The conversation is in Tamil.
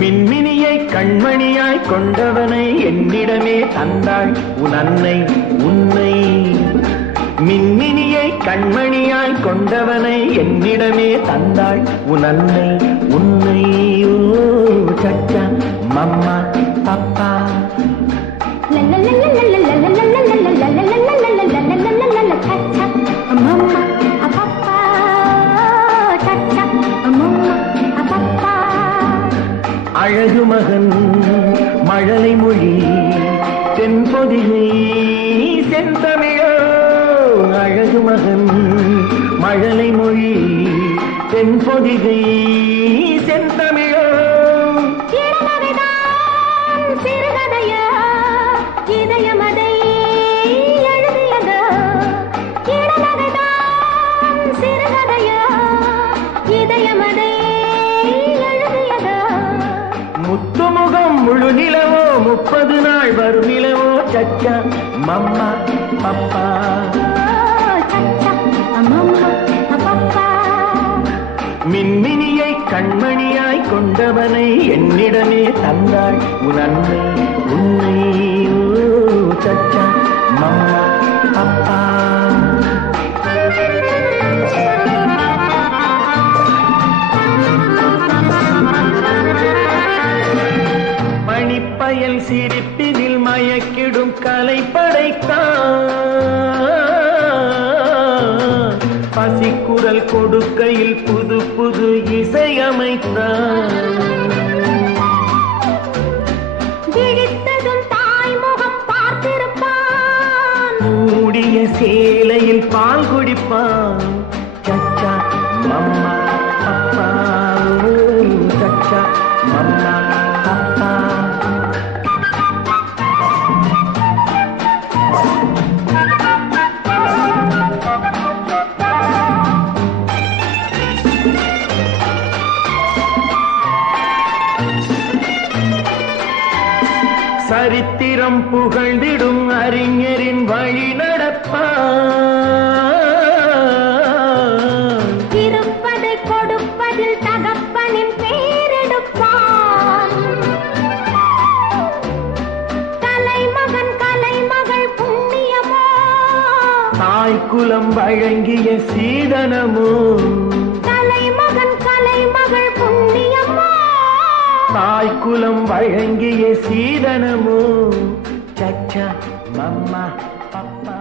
மின்மினியை கண்மணியாய் கொண்டவனை என்னிடமே தந்தாள் உன் அன்னை உன்னை. மின்மினியை கண்மணியாய் கொண்டவனை என்னிடமே தந்தாள் உன் அன்னை உன்னை. ஓ சச்சா மம்மா பப்பா அழகு மகன் மழலை மொழி தென்பொதிகை செந்தமிழோ. அழகு மகன் மழலை மொழி தென்பொதிகை செந்தமிழோ. சிறுகதையா இதயமதை எழுதியதோ. சிறுகதையா இதயமதை எழுதியதோ. முத்துமுகம் முழு நிலவோ 30 நாள் வரும் நிலவோ. சச்சா மம்மா பப்பா மின்மினியை கண்மணியாய் கொண்டவனை என்னிடமே தந்தாள் உன் அன்னை உன்னை. சச்சா மம்மா பப்பா மணிப்பயல் சிரிப்பினில் மயக்கிடும் கலை படைத்தான். பசிக்குரல் கொடுக்கையில் புது புது இசையமைத்தான். விழித்ததும் தாய்முகம் பார்த்திருப்பான். மூடிய சேலையில் பால் குடிப்பான். சச்சா மம்மா அப்பா சச்சா மம்மா அப்பா. சரித்திரம் புகழ்ந்திடும் அறிஞரின் வழி நடப்பான். இருப்பதை கொடுப்பதில் தகப்பனின் பேரெடுப்பான். கலைமகன் கலைமகள் புண்ணியமோ. தாய்க்குலம் வழங்கிய சீதனமோ. கலைமகன் கலைமகள் புண்ணியமோ. தாய்க்குலம் வழங்கிய சீதனமோ. சச்சா மம்மா பப்பா